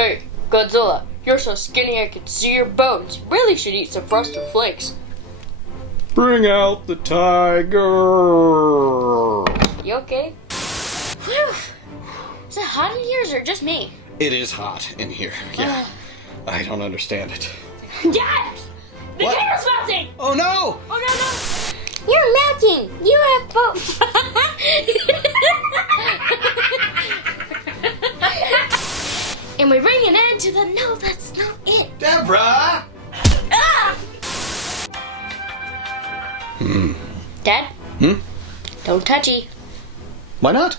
Hey, Godzilla, you're so skinny I can see your bones. You really should eat some Frosted Flakes. Bring out the tiger. You okay? Whew. Is it hot in here or is it just me? It is hot in here. Yeah. I don't understand it. Dad! The camera's melting! Oh no! Oh no, no! You're melting! You have both! And we bring an end to the no, that's not it. Deborah! Ah! Dad? Don't touchy. Why not?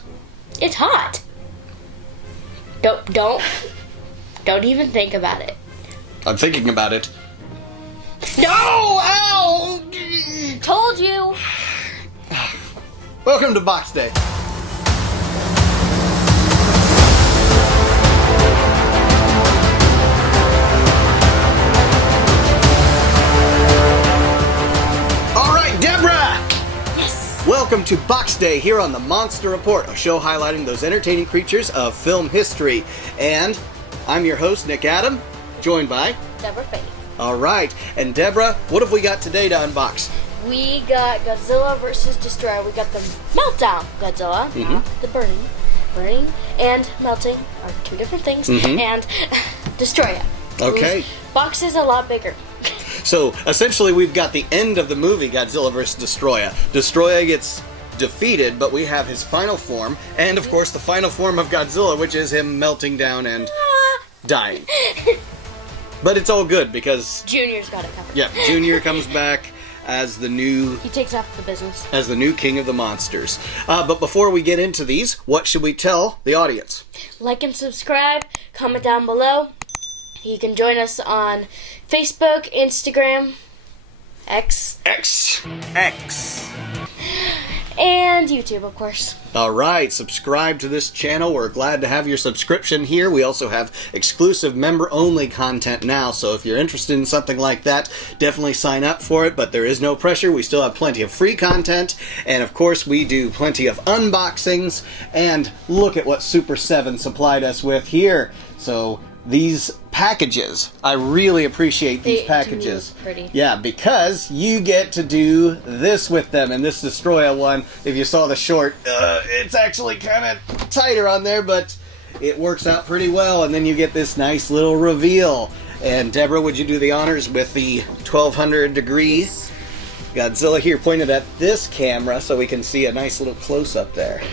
It's hot. Don't even think about it. I'm thinking about it. No! Ow! Told you! Welcome to Box Day. Alright, Deborah! Yes! Welcome to Box Day here on the Monster Report, a show highlighting those entertaining creatures of film history. And I'm your host, Nick Adam, joined by Deborah Faith. Alright, and Deborah, what have we got today to unbox? We got Godzilla versus Destoroyah. We got the Meltdown Godzilla, not the burning. Burning and melting are two different things. And Destoroyah. Okay. Whose box is a lot bigger. So, essentially, we've got the end of the movie, Godzilla vs. Destoroyah. Destoroyah gets defeated, but we have his final form, and of course the final form of Godzilla, which is him melting down and dying. But it's all good, because... Junior's got it covered. Yeah, Junior comes back as the new... He takes off the business. As the new king of the monsters. But before we get into these, what should we tell the audience? Like and subscribe, comment down below. You can join us on Facebook, Instagram, X, and YouTube, of course. Alright, subscribe to this channel. We're glad to have your subscription here. We also have exclusive member-only content now, so if you're interested in something like that, definitely sign up for it, but there is no pressure. We still have plenty of free content, and of course we do plenty of unboxings, and look at what Super7 supplied us with here. So, these packages, I really appreciate these packages. Do look pretty. Yeah, because you get to do this with them, and this Destoroyah one, if you saw the short, it's actually kind of tighter on there, but it works out pretty well, and then you get this nice little reveal. And Deborah, would you do the honors with the 1200 degree Godzilla here pointed at this camera so we can see a nice little close-up there?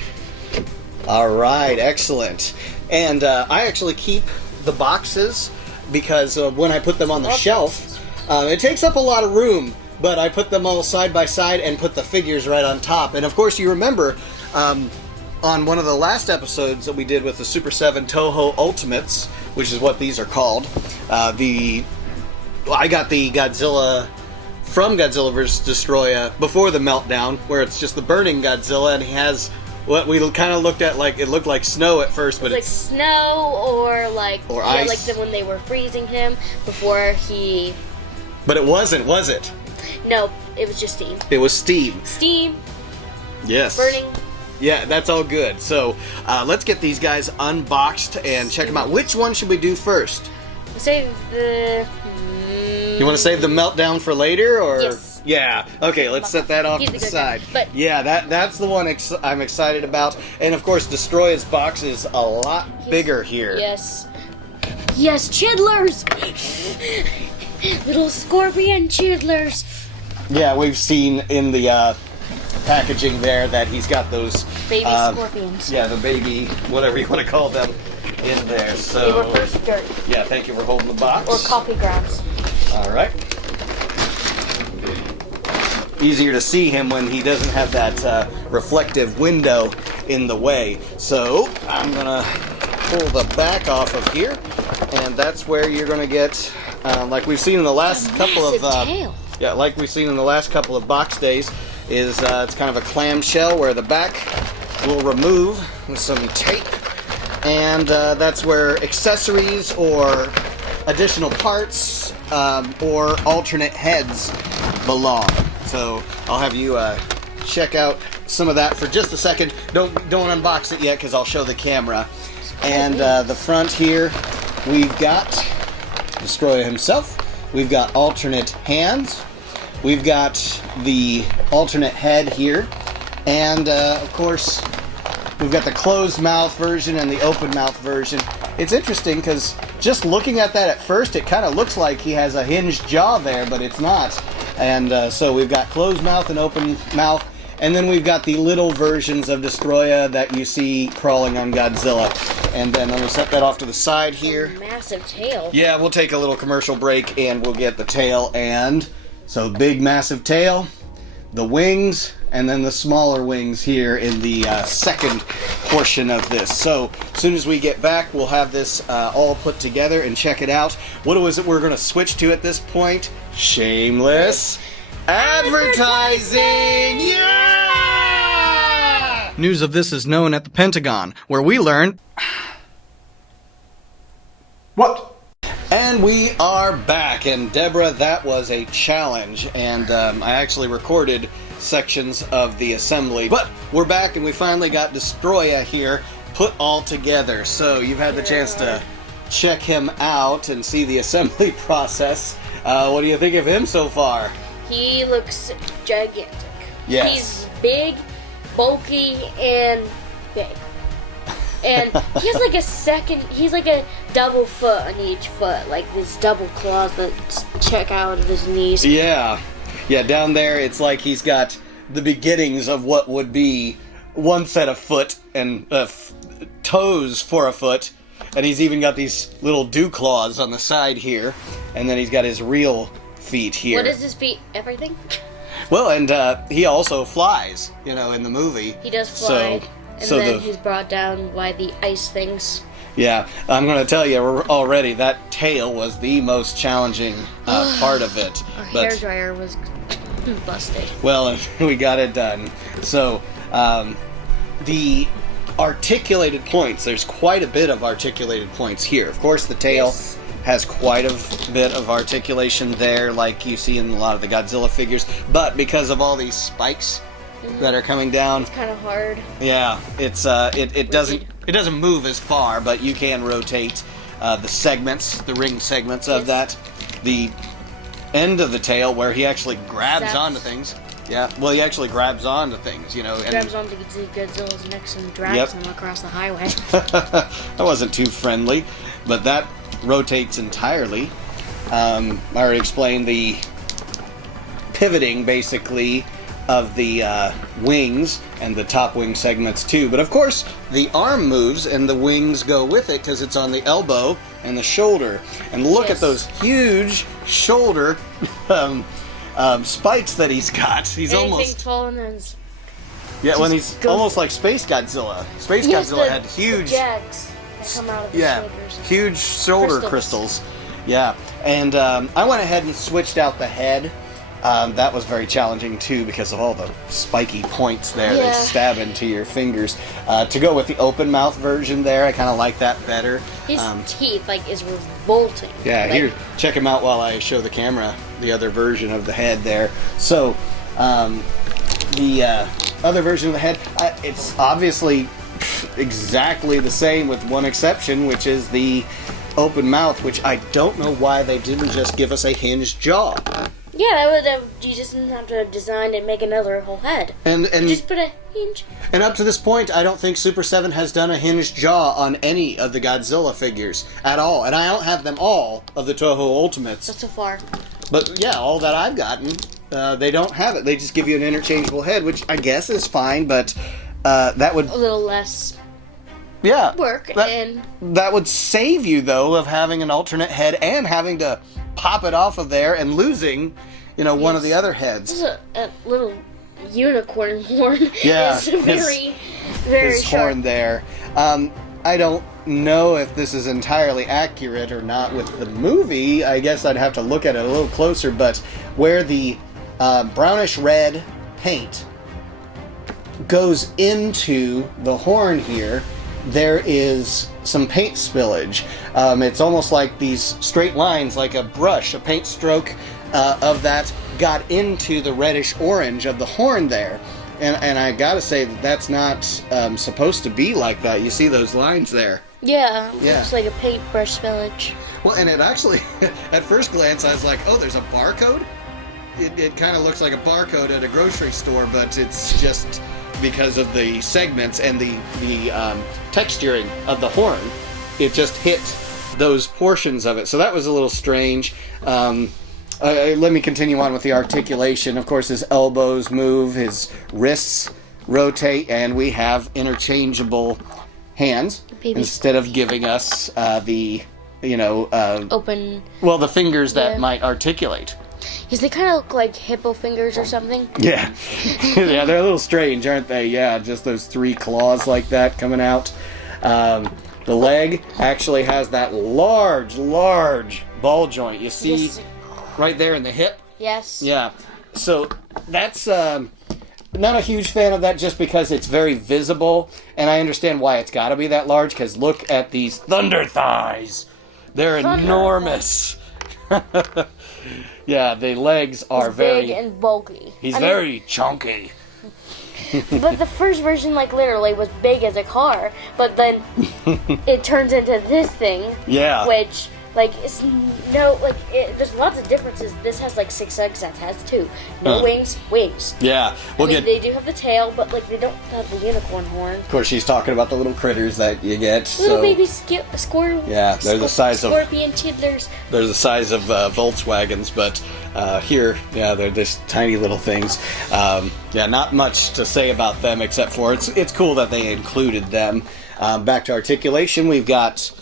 Alright, excellent. And I actually keep the boxes because when I put them on the shelf, it takes up a lot of room, but I put them all side by side and put the figures right on top. And of course you remember on one of the last episodes that we did with the Super7 Toho Ultimates, which is what these are called, I got the Godzilla from Godzilla vs. Destoroyah before the Meltdown, where it's just the burning Godzilla, and he has what we kind of looked at, like it looked like snow at first, but it's like snow or ice, like when they were freezing him before he. But it wasn't, was it? No, it was just steam. It was steam. Steam. Yes. Burning. Yeah, that's all good. So let's get these guys unboxed and check them out. Which one should we do first? Save the. You want to save the Meltdown for later, or? Yes. Yeah. Okay, let's set that off to the side. But yeah, that's the one I'm excited about. And of course, Destoroyah's box is a lot bigger here. Yes. Yes, chidlers! Little scorpion chidlers. Yeah, we've seen in the packaging there that he's got those baby scorpions. Yeah, the baby, whatever you want to call them, in there. So they were first dirt. Yeah, thank you for holding the box. Or coffee grounds. All right. Easier to see him when he doesn't have that reflective window in the way. So I'm gonna pull the back off of here, and that's where you're gonna get, like we've seen in the last couple of yeah, like we've seen in the last couple of box days, is it's kind of a clamshell where the back will remove with some tape, and that's where accessories or additional parts or alternate heads belong. So I'll have you check out some of that for just a second. Don't unbox it yet because I'll show the camera. And the front here, we've got Destoroyah himself. We've got alternate hands. We've got the alternate head here. And, of course, we've got the closed mouth version and the open mouth version. It's interesting because just looking at that at first, it kind of looks like he has a hinged jaw there, but it's not. And so we've got closed mouth and open mouth. And then we've got the little versions of Destoroyah that you see crawling on Godzilla. And then I'm going to set that off to the side here. Massive tail. Yeah, we'll take a little commercial break and we'll get the tail. And so big, massive tail, the wings, and then the smaller wings here in the second portion of this. So as soon as we get back, we'll have this all put together and check it out. What is it we're going to switch to at this point? Shameless advertising! Yeah! News of this is known at the Pentagon, where we learn... What? And we are back, and Deborah, that was a challenge, and I actually recorded sections of the assembly, but we're back and we finally got Destoroyah here put all together. So you've had the chance to check him out and see the assembly process. What do you think of him so far? He looks gigantic. Yes. He's big, bulky, and big. And he has like he's like a double foot on each foot, like this double claws that check out of his knees. Yeah. Yeah, down there it's like he's got the beginnings of what would be one set of foot and toes for a foot, and he's even got these little dew claws on the side here, and then he's got his real feet here. What is his feet? Everything? Well, and he also flies, you know, in the movie. He does fly. And So then he's brought down by the ice things. Yeah, I'm going to tell you already, that tail was the most challenging part of it. Our hairdryer was busted. Well, we got it done. So, the articulated points, there's quite a bit of articulated points here. Of course, the tail has quite a bit of articulation there, like you see in a lot of the Godzilla figures. But because of all these spikes that are coming down, it's kind of hard. Yeah, it's it doesn't move as far, but you can rotate the segments, the ring segments of that. The end of the tail where he actually grabs onto things. Yeah, well, he actually grabs onto things, you know. And grabs onto Godzilla's neck and drags him across the highway. That wasn't too friendly, but that rotates entirely. I already explained the pivoting, basically, of the wings and the top wing segments too. But of course, the arm moves and the wings go with it because it's on the elbow and the shoulder. And look at those huge shoulder spikes that he's got. He's almost falling in. when he's almost like Space Godzilla. Space Godzilla had huge jags that come out of his shoulders. Huge shoulder crystals. Yeah, and I went ahead and switched out the head. That was very challenging too because of all the spiky points there that stab into your fingers. To go with the open mouth version there, I kind of like that better. His teeth is revolting. Yeah, here, check him out while I show the camera the other version of the head there. So, the other version of the head, it's obviously exactly the same with one exception, which is the open mouth, which I don't know why they didn't just give us a hinged jaw. Yeah, you just didn't have to design and make another whole head. And you just put a hinge. And up to this point, I don't think Super 7 has done a hinged jaw on any of the Godzilla figures at all. And I don't have them all of the Toho Ultimates. Not so far. But yeah, all that I've gotten, they don't have it. They just give you an interchangeable head, which I guess is fine, but that would... a little less work. That would save you, though, of having an alternate head and having to pop it off of there and losing, one of the other heads. This is a little unicorn horn. Yeah. It's very, very his sharp. horn there. I don't know if this is entirely accurate or not with the movie. I guess I'd have to look at it a little closer, but where the brownish red paint goes into the horn here, there is some paint spillage. It's almost like these straight lines, like a brush, a paint stroke of that got into the reddish orange of the horn there. And I gotta say that's not supposed to be like that. You see those lines there? Yeah, Yeah. looks like a paintbrush spillage. Well, and it actually, at first glance, I was like, oh, there's a barcode? It kind of looks like a barcode at a grocery store, but it's just because of the segments and the texturing of the horn. It just hit those portions of it. So that was a little strange. Let me continue on with the articulation. Of course, his elbows move, his wrists rotate, and we have interchangeable hands instead of giving us open. Well, the fingers that might articulate. Because they kind of look like hippo fingers or something. Yeah. Yeah, they're a little strange, aren't they? Yeah, just those 3 claws like that coming out. The leg actually has that large ball joint. You see right there in the hip? Yes. Yeah. So that's not a huge fan of that just because it's very visible, and I understand why it's got to be that large, because look at these thunder thighs. They're enormous. Yeah, the legs are very big and bulky. He's very chunky. But the first version, like, literally was big as a car, but then it turns into this thing. Yeah. Which, like, it's there's lots of differences. This has, like, 6 legs, that has 2. No wings. Yeah. They do have the tail, but, like, they don't have the unicorn horn. Of course, she's talking about the little critters that you get. Little baby squirrel. Yeah, they're the size of scorpion tiddlers. They're the size of Volkswagens, but here, yeah, they're this tiny little things. Yeah, not much to say about them except for it's cool that they included them. Back to articulation, we've got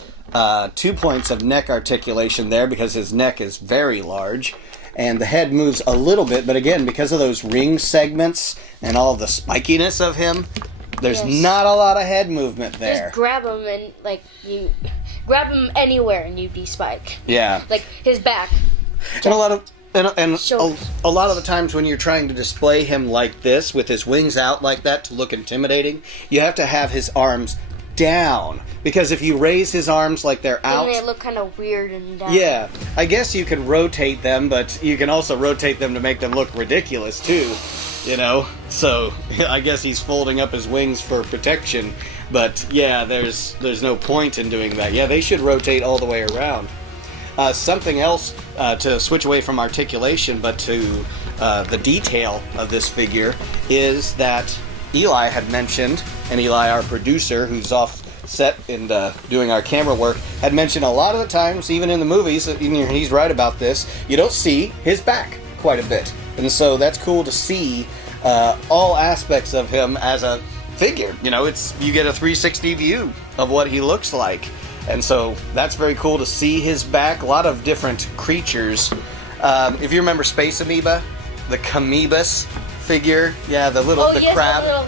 2 points of neck articulation there because his neck is very large. And the head moves a little bit, but again, because of those ring segments and all the spikiness of him, there's not a lot of head movement there. Just grab him and, like, you grab him anywhere and you de-spike. Yeah. Like, his back. And a lot of a lot of the times when you're trying to display him like this, with his wings out like that to look intimidating, you have to have his arms down. Because if you raise his arms like they're out... Then they look kind of weird and down. Yeah. I guess you can rotate them, but you can also rotate them to make them look ridiculous, too. You know? So, I guess he's folding up his wings for protection. But, yeah, there's no point in doing that. Yeah, they should rotate all the way around. Something else to switch away from articulation, but to the detail of this figure, is that Eli had mentioned, and Eli, our producer, who's off set and doing our camera work, had mentioned a lot of the times, even in the movies, and he's right about this, you don't see his back quite a bit. And so that's cool to see all aspects of him as a figure. You know, you get a 360 view of what he looks like. And so that's very cool to see his back. A lot of different creatures. If you remember Space Amoeba, the Camoebus figure, yeah, the crab.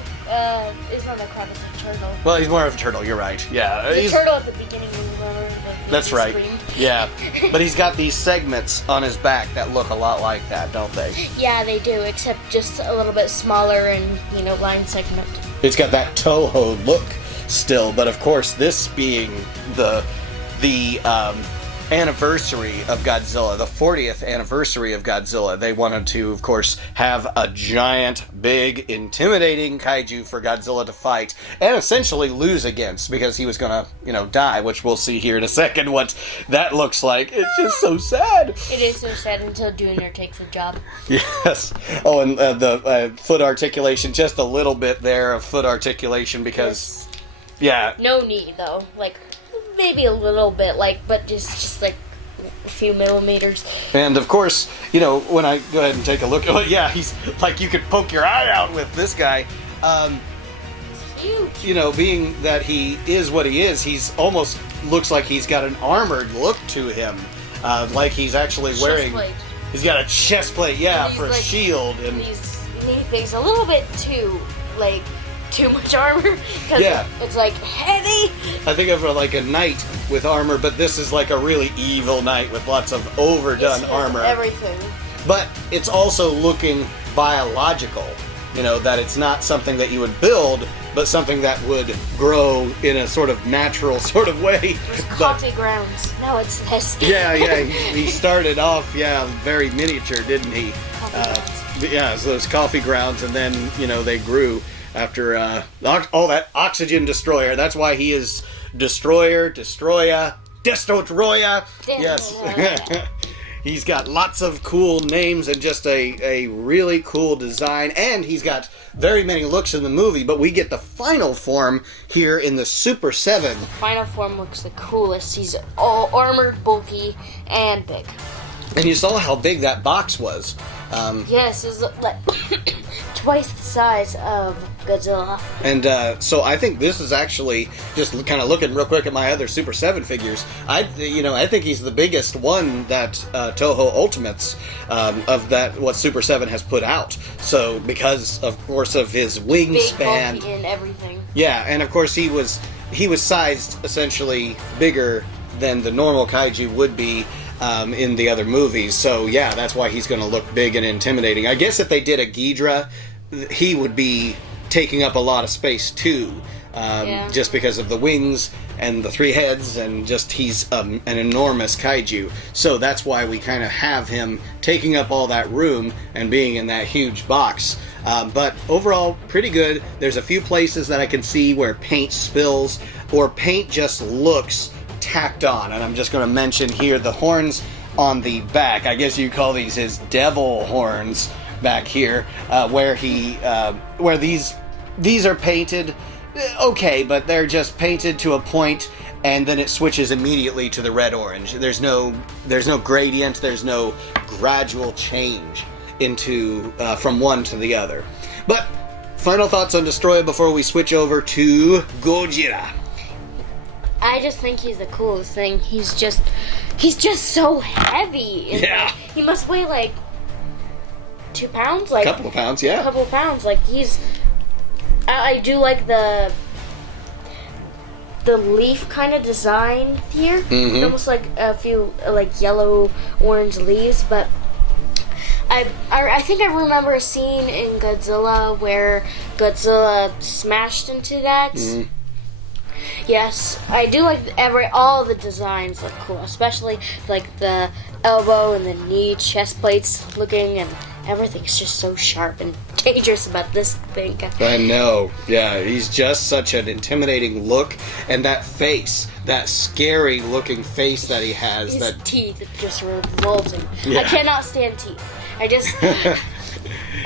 It's not a crab, it's a turtle. Well, he's more of a turtle, you're right. Yeah, he's a turtle at the beginning. That's right. Yeah, but he's got these segments on his back that look a lot like that, don't they? Yeah, they do, except just a little bit smaller and, line segment. It's got that Toho look still, but of course, this being the anniversary of Godzilla, the 40th anniversary of Godzilla, they wanted to, of course, have a giant, big, intimidating kaiju for Godzilla to fight and essentially lose against, because he was gonna, die, which we'll see here in a second what that looks like. It's just so sad. It is so sad until Junior takes the job. Yes. Oh, and the foot articulation, just a little bit there of foot articulation, because, yeah. No knee, though. Like, maybe a little bit, but just like a few millimeters. And of course, when I go ahead and take a look, he's like, you could poke your eye out with this guy. It's huge. Being that he is what he is, he's almost looks like he's got an armored look to him. Like he's actually wearing... He's got a chest plate, for a shield. And these knee things a little bit too much armor, because it's heavy. I think of like a knight with armor, but this is like a really evil knight with lots of overdone armor. Everything. But it's also looking biological, that it's not something that you would build, but something that would grow in a sort of natural sort of way. There's coffee grounds. Now it's this. He started off, very miniature, didn't he? Coffee grounds. So those coffee grounds, and then, they grew. after all that oxygen destroyer. That's why he is Destroyer, Destoroyah, Destoroyah. Yes. He's got lots of cool names and just a really cool design, and he's got very many looks in the movie, but we get the final form here in the Super 7. The final form looks the coolest. He's all armored, bulky, and big. And you saw how big that box was. Yes, it's like twice the size of Godzilla. And so I think this is actually, just kind of looking real quick at my other Super 7 figures, I think he's the biggest one that Toho Ultimates of that what Super 7 has put out. So because of course of his wingspan, big, bulky, and everything. Yeah, and of course he was sized essentially bigger than the normal kaiju would be in the other movies. So yeah, that's why he's going to look big and intimidating. I guess if they did a Ghidra, he would be taking up a lot of space too, just because of the wings and the 3 heads, and just he's an enormous kaiju. So that's why we kind of have him taking up all that room and being in that huge box. But overall, pretty good. There's a few places that I can see where paint spills or paint just looks tacked on, and I'm just going to mention here the horns on the back. I guess you call these his devil horns back here, where these are painted okay, but they're just painted to a point, and then it switches immediately to the red-orange. There's no gradient, there's no gradual change into from one to the other. But final thoughts on Destoroyah before we switch over to Godzilla. I just think he's the coolest thing. He's just so heavy. And yeah. Like, he must weigh like 2 pounds, like a couple of pounds, yeah. A couple of pounds, like he's. I do like the leaf kind of design here. Mm-hmm. Almost like a few like yellow orange leaves, but I think I remember a scene in Godzilla where Godzilla smashed into that. Mm-hmm. Yes, I do like all the designs look cool, especially like the elbow and the knee, chest plates looking, and everything's just so sharp and dangerous about this thing. I know, yeah, he's just such an intimidating look, and that face, that scary looking face that he has. His that teeth are just revolting. Yeah. I cannot stand teeth. I just...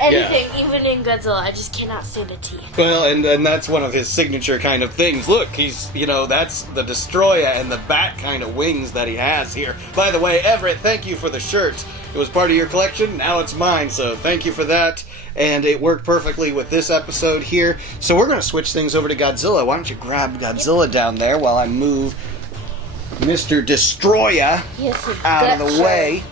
Anything, even in Godzilla, I just cannot stand the teeth. Well, and that's one of his signature kind of things. Look, he's, that's the Destoroyah and the bat kind of wings that he has here. By the way, Everett, thank you for the shirt. It was part of your collection, now it's mine, so thank you for that. And it worked perfectly with this episode here. So we're going to switch things over to Godzilla. Why don't you grab Godzilla down there while I move Mr. Destoroyah out of the way.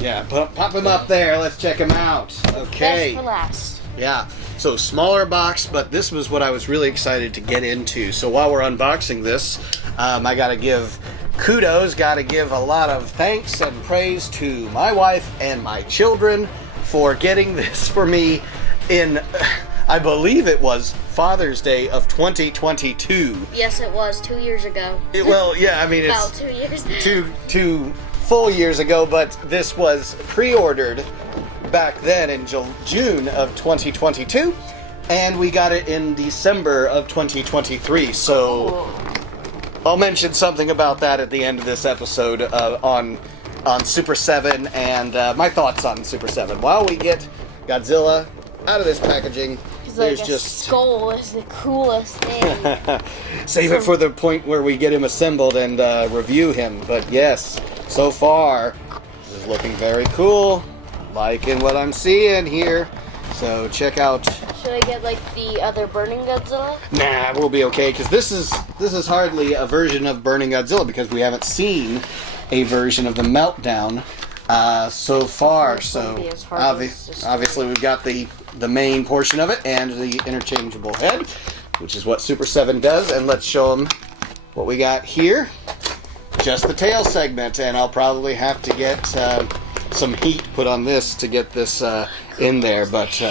Yeah, pop him up there. Let's check him out. Okay. Best for last. Yeah. So smaller box, but this was what I was really excited to get into. So while we're unboxing this, I got to give kudos, got to give a lot of thanks and praise to my wife and my children for getting this for me in, I believe it was Father's Day of 2022. Yes, it was 2 years ago. Well, yeah, I mean, it's about 2 years. Two full years ago, but this was pre-ordered back then in June of 2022, and we got it in December of 2023. So I'll mention something about that at the end of this episode on Super 7 and my thoughts on Super 7. While we get Godzilla out of this packaging, there's like just skull is the coolest thing. Save it for the point where we get him assembled and review him. But yes, so far this is looking very cool. Liking what I'm seeing here. So check out. Should I get like the other Burning Godzilla? Nah, we'll be okay, because this is hardly a version of Burning Godzilla, because we haven't seen a version of the Meltdown so far. So obviously we've got the main portion of it and the interchangeable head, which is what Super 7 does. And let's show them what we got here. Just the tail segment, and I'll probably have to get some heat put on this to get this in there, but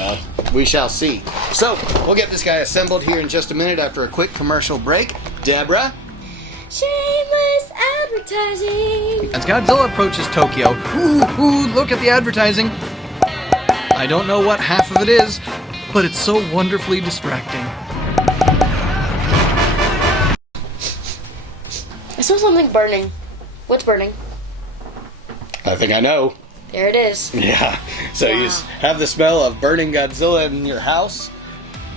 we shall see. So we'll get this guy assembled here in just a minute after a quick commercial break. Deborah? Shameless advertising! As Godzilla approaches Tokyo, ooh, look at the advertising. I don't know what half of it is, but it's so wonderfully distracting. I saw something burning. What's burning? I think I know. There it is. Yeah. So you have the smell of burning Godzilla in your house.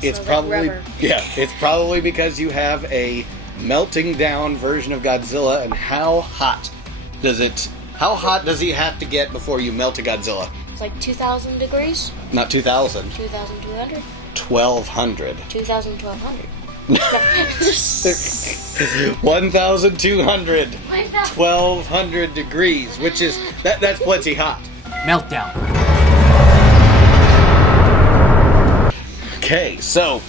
It's probably it's probably because you have a melting down version of Godzilla. And how hot does he have to get before you melt a Godzilla? It's like 2,000 degrees. Not 2,000. 2,200. 1,200. 2,1200. 1,200. 1,200 degrees, which is that's plenty hot. Meltdown. Okay, so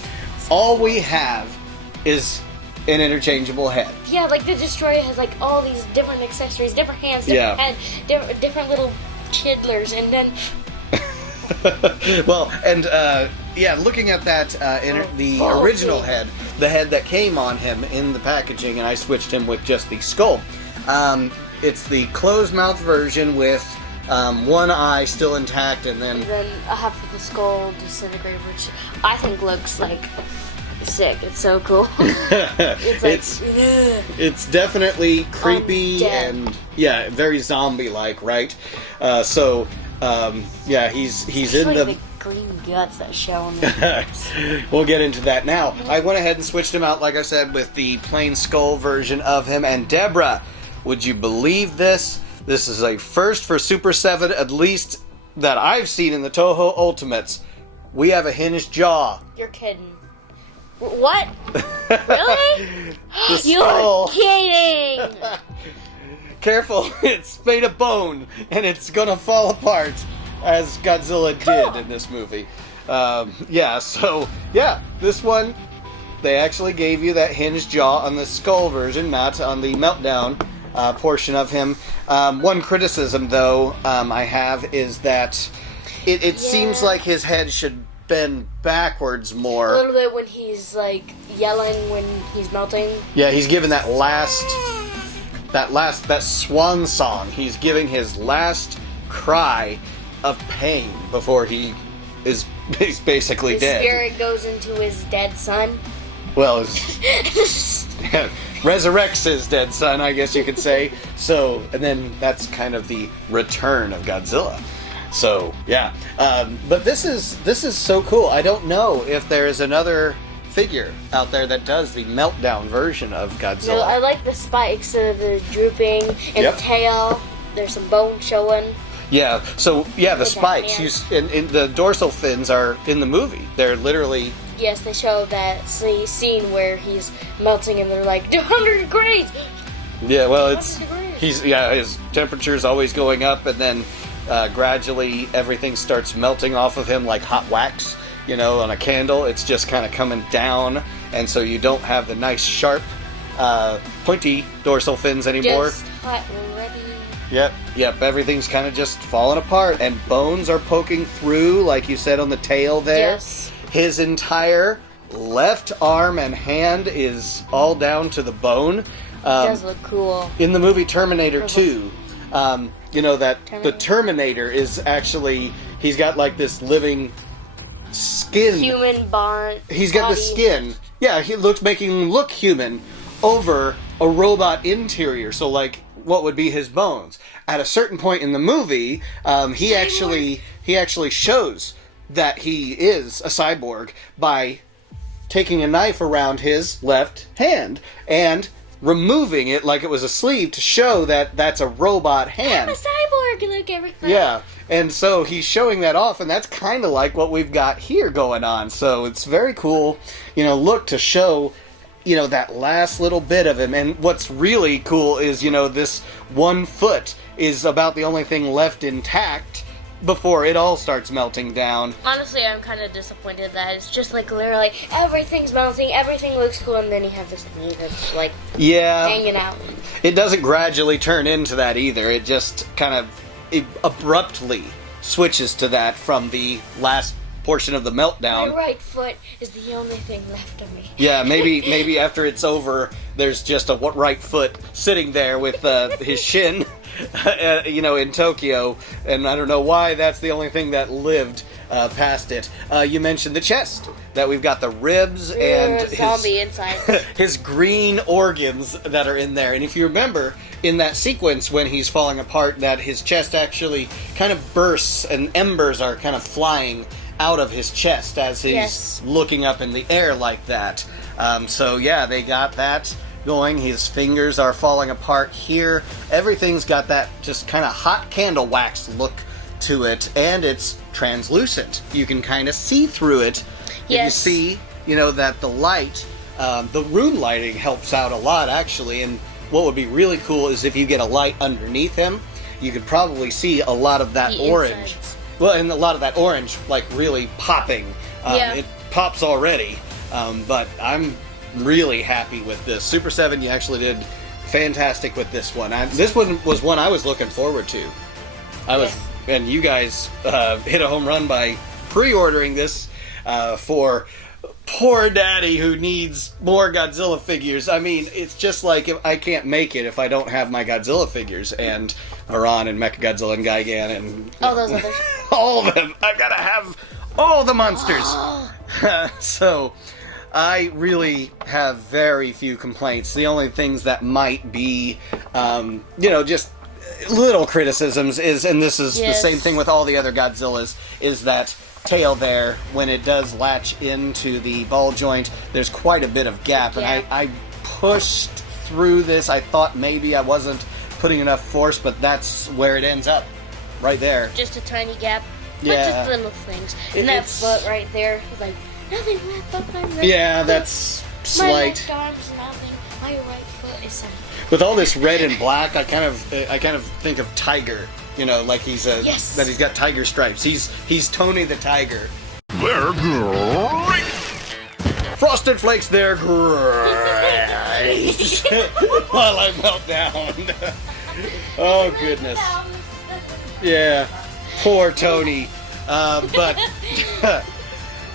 all we have is an interchangeable head. Yeah, like the Destoroyah has like all these different accessories, different hands, different head, different little chidlers, and then. Well, and looking at that, the original head, the head that came on him in the packaging, and I switched him with just the skull. It's the closed mouth version with one eye still intact, and then half of the skull disintegrated, which I think looks like sick. It's so cool. It's definitely creepy and very zombie-like, right? He's in the green guts that show on the We'll get into that now. I went ahead and switched him out, like I said, with the plain skull version of him. And Deborah, would you believe this? This is a first for Super 7, at least that I've seen in the Toho Ultimates. We have a hinged jaw. You're kidding. What? Really? You're kidding! Careful, it's made of bone, and it's gonna fall apart, as Godzilla did in this movie. This one, they actually gave you that hinged jaw on the skull version, not on the Meltdown portion of him. One criticism, though, I have is that it seems like his head should bend backwards more. A little bit when he's, like, yelling when he's melting. Yeah, he's giving that swan song. He's giving his last cry of pain before he's basically dead. His spirit goes into his dead son. Well, resurrects his dead son, I guess you could say. So, and then that's kind of the return of Godzilla. So, yeah. But this is so cool. I don't know if there is another figure out there that does the Meltdown version of Godzilla. No, I like the spikes, the drooping, and the tail. There's some bone showing. Yeah, so, the spikes. And the dorsal fins are in the movie. They're literally... Yes, they show that scene where he's melting and they're like, 100 degrees! Yeah, well, his temperature's always going up, and then gradually everything starts melting off of him like hot wax. You know, on a candle, it's just kind of coming down, and so you don't have the nice, sharp, pointy dorsal fins anymore. Just hot and ready. Yep, everything's kind of just falling apart, and bones are poking through, like you said, on the tail there. Yes. His entire left arm and hand is all down to the bone. It does look cool. In the movie Terminator 2, the Terminator is actually, he's got like this living skin. Human bond. He's got the skin. Yeah, making him look human over a robot interior. So like, what would be his bones? At a certain point in the movie, he actually shows that he is a cyborg by taking a knife around his left hand and removing it like it was a sleeve to show that that's a robot hand. I'm a cyborg, look, everybody. Yeah, and so he's showing that off, and that's kind of like what we've got here going on. So it's very cool, look to show, that last little bit of him. And what's really cool is, this 1 foot is about the only thing left intact before it all starts melting down. Honestly, I'm kind of disappointed that it's just like literally everything's melting, everything looks cool, and then you have this knee that's like hanging out. It doesn't gradually turn into that either. It just kind of abruptly switches to that from the last portion of the Meltdown. My right foot is the only thing left of me. Yeah, maybe after it's over, there's just a right foot sitting there with his shin, in Tokyo, and I don't know why that's the only thing that lived past it. You mentioned the chest, that we've got the ribs and zombie inside. his green organs that are in there. And if you remember, in that sequence when he's falling apart, that his chest actually kind of bursts and embers are kind of flying out of his chest as he's looking up in the air like that. So yeah, they got that going. His fingers are falling apart here. Everything's got that just kind of hot candle wax look to it, and it's translucent. You can kind of see through it. Yes. You see, that the light, the room lighting helps out a lot, actually, and what would be really cool is if you get a light underneath him, you could probably see a lot of that orange. Insides. Well, and a lot of that orange, like, really popping. It pops already, but I'm really happy with this. Super 7, you actually did fantastic with this one. This one was one I was looking forward to. And you guys hit a home run by pre-ordering this for poor daddy who needs more Godzilla figures. I mean, it's just like I can't make it if I don't have my Godzilla figures, and Varan and Mechagodzilla and Gigan and all those others. All of them. I've got to have all the monsters. So I really have very few complaints. The only things that might be, just little criticisms is, and this is the same thing with all the other Godzillas, is that tail there, when it does latch into the ball joint, there's quite a bit of gap. And I pushed through this. I thought maybe I wasn't putting enough force, but that's where it ends up, right there. Just a tiny gap. But Yeah. just little things. And that foot right there, he's like, nothing left of my right Yeah, foot. that's My slight. left arm's nothing. My right foot is something. With all this red and black, I kind of think of Tiger. Like he's that he's got tiger stripes. He's Tony the Tiger. They're great. Frosted Flakes, they're great. While I melt down. Oh goodness. Yeah, poor Tony. But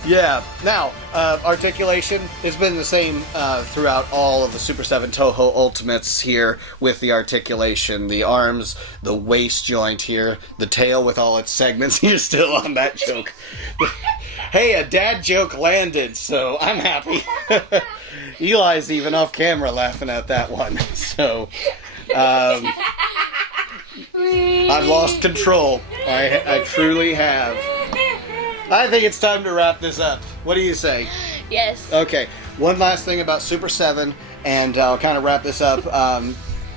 yeah. Now, articulation has been the same throughout all of the Super 7 Toho Ultimates here, with the articulation, the arms, the waist joint here, the tail with all its segments. You're still on that joke. Hey, a dad joke landed, so I'm happy. Eli's even off camera laughing at that one. So, I've lost control. I truly have. I think it's time to wrap this up. What do you say? Yes. Okay, one last thing about Super 7, and I'll kind of wrap this up.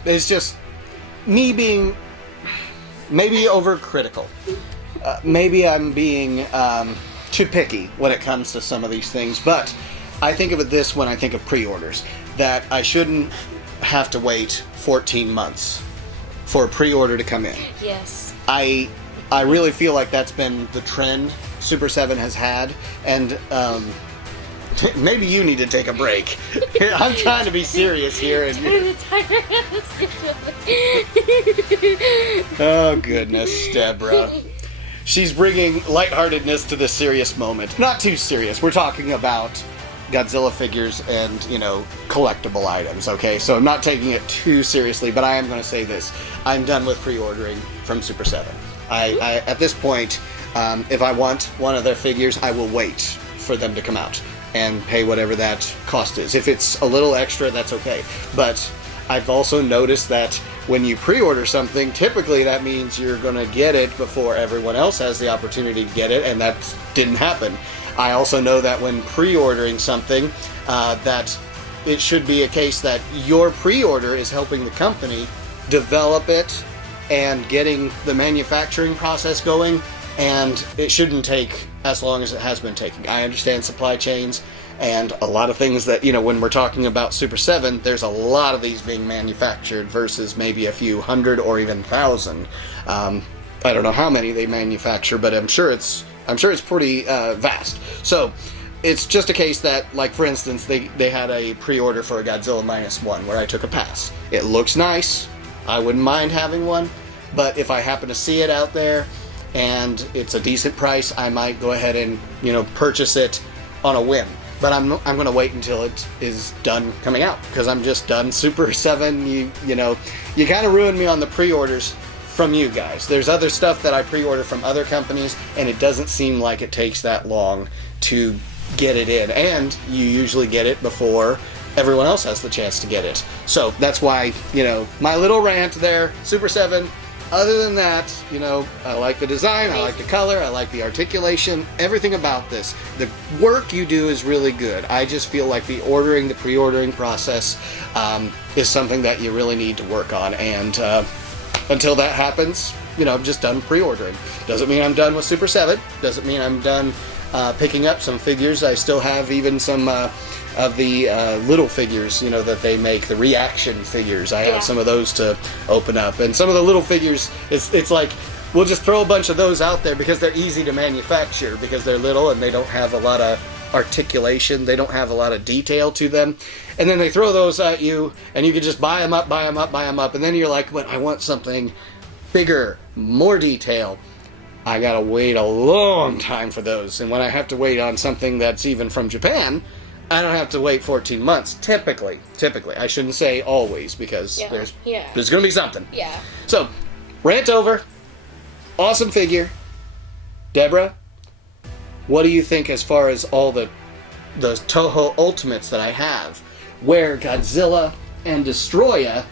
It's just me being maybe overcritical. Maybe I'm being too picky when it comes to some of these things, but I think of it this when I think of pre-orders, that I shouldn't have to wait 14 months for a pre-order to come in. Yes. I really feel like that's been the trend Super 7 has had, and maybe you need to take a break. I'm trying to be serious here. And oh goodness, Deborah. She's bringing lightheartedness to the serious moment. Not too serious. We're talking about Godzilla figures and, collectible items, okay? So I'm not taking it too seriously, but I am going to say this. I'm done with pre-ordering from Super 7. I at this point, if I want one of their figures, I will wait for them to come out and pay whatever that cost is. If it's a little extra, that's okay. But I've also noticed that when you pre-order something, typically that means you're going to get it before everyone else has the opportunity to get it, and that didn't happen. I also know that when pre-ordering something, that it should be a case that your pre-order is helping the company develop it and getting the manufacturing process going, and it shouldn't take as long as it has been taking. I understand supply chains and a lot of things that, when we're talking about Super 7, there's a lot of these being manufactured versus maybe a few hundred or even thousand. I don't know how many they manufacture, but I'm sure it's pretty vast. So it's just a case that, like, for instance, they had a pre-order for a Godzilla -1 where I took a pass. It looks nice. I wouldn't mind having one, but if I happen to see it out there and it's a decent price, I might go ahead and, purchase it on a whim. but I'm going to wait until it is done coming out, because I'm just done Super 7. You know, you kind of ruined me on the pre-orders from you guys. There's other stuff that I pre-order from other companies, and it doesn't seem like it takes that long to get it in, and you usually get it before everyone else has the chance to get it. So that's why, you know, my little rant there. Super 7, other than that, you know, I like the design, I like the color, I like the articulation, everything about this. The work you do is really good. I just feel like the pre-ordering process is something that you really need to work on, and until that happens, you know, I'm just done pre-ordering. Doesn't mean I'm done with Super 7, doesn't mean I'm done picking up some figures. I still have even some of the little figures, you know, that they make, the reaction figures. I have some of those to open up, and some of the little figures, it's like, we'll just throw a bunch of those out there because they're easy to manufacture, because they're little and they don't have a lot of articulation, they don't have a lot of detail to them, and then they throw those at you, and you can just buy them up, and then you're like, but I want something bigger, more detail. I gotta wait a long time for those, and when I have to wait on something that's even from Japan, I don't have to wait 14 months, typically. I shouldn't say always, because there's gonna be something. Yeah. So, rant over. Awesome figure. Deborah, what do you think as far as all the Toho Ultimates that I have, where Godzilla and Destoroyah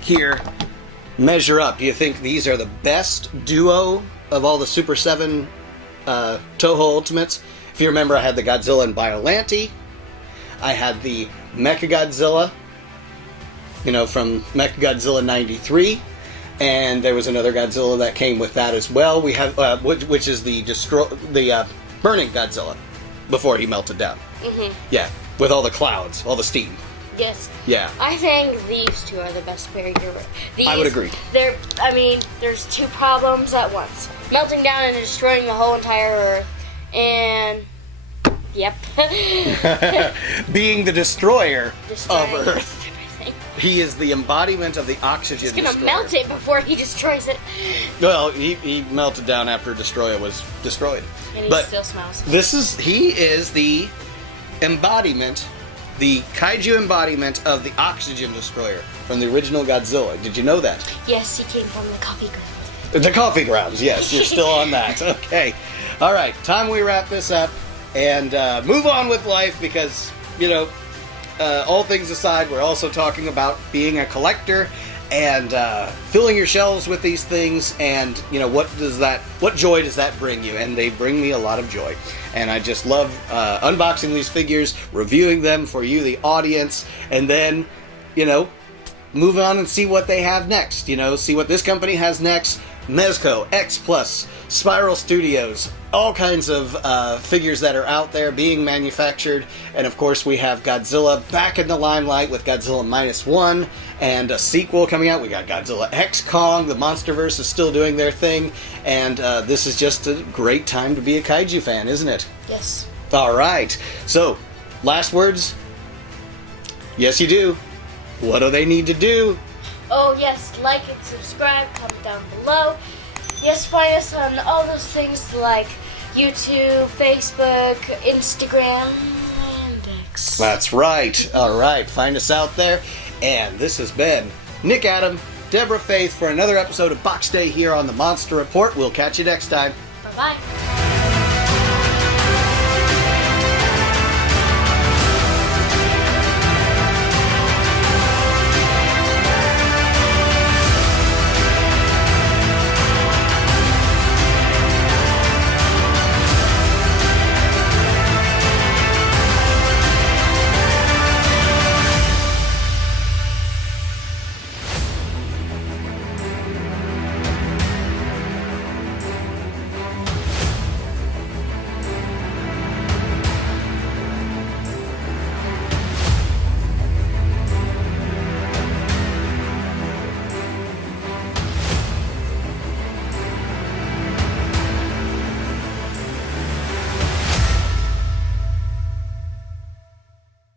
here measure up? Do you think these are the best duo of all the Super 7 Toho Ultimates? If you remember, I had the Godzilla and Biollante. I had the Mechagodzilla, you know, from Mechagodzilla 93. And there was another Godzilla that came with that as well. We have, which is the burning Godzilla, before he melted down. Mm-hmm. Yeah, with all the clouds, all the steam. Yes. Yeah. I think these two are the best figure. I would agree. There's two problems at once: melting down and destroying the whole entire Earth, and yep. Being the destroyer of Earth. Everything. He is the embodiment of the oxygen. He's gonna melt it before he destroys it. Well, he melted down after Destoroyah was destroyed. And he still smells. He is the embodiment, the kaiju embodiment of the oxygen destroyer from the original Godzilla. Did you know that? Yes, he came from the coffee grounds. The coffee grounds, yes. You're still on that. Okay. All right. Time we wrap this up and move on with life, because, you know, all things aside, we're also talking about being a collector and filling your shelves with these things, and, you know, what joy does that bring you? And they bring me a lot of joy. And I just love unboxing these figures, reviewing them for you, the audience, and then, you know, move on and see what they have next. You know, see what this company has next. Mezco, X Plus, Spiral Studios, all kinds of figures that are out there being manufactured. And of course we have Godzilla back in the limelight with Godzilla -1 and a sequel coming out. We got Godzilla X Kong, the Monsterverse is still doing their thing, and this is just a great time to be a kaiju fan, isn't it? Yes. Alright, so last words? Yes you do. What do they need to do? Oh yes, like and subscribe, comment down below. Yes, find us on all those things like YouTube, Facebook, Instagram, and X. That's right. All right, find us out there. And this has been Nick Adam, Deborah Faith for another episode of Box Day here on the Monster Report. We'll catch you next time. Bye-bye.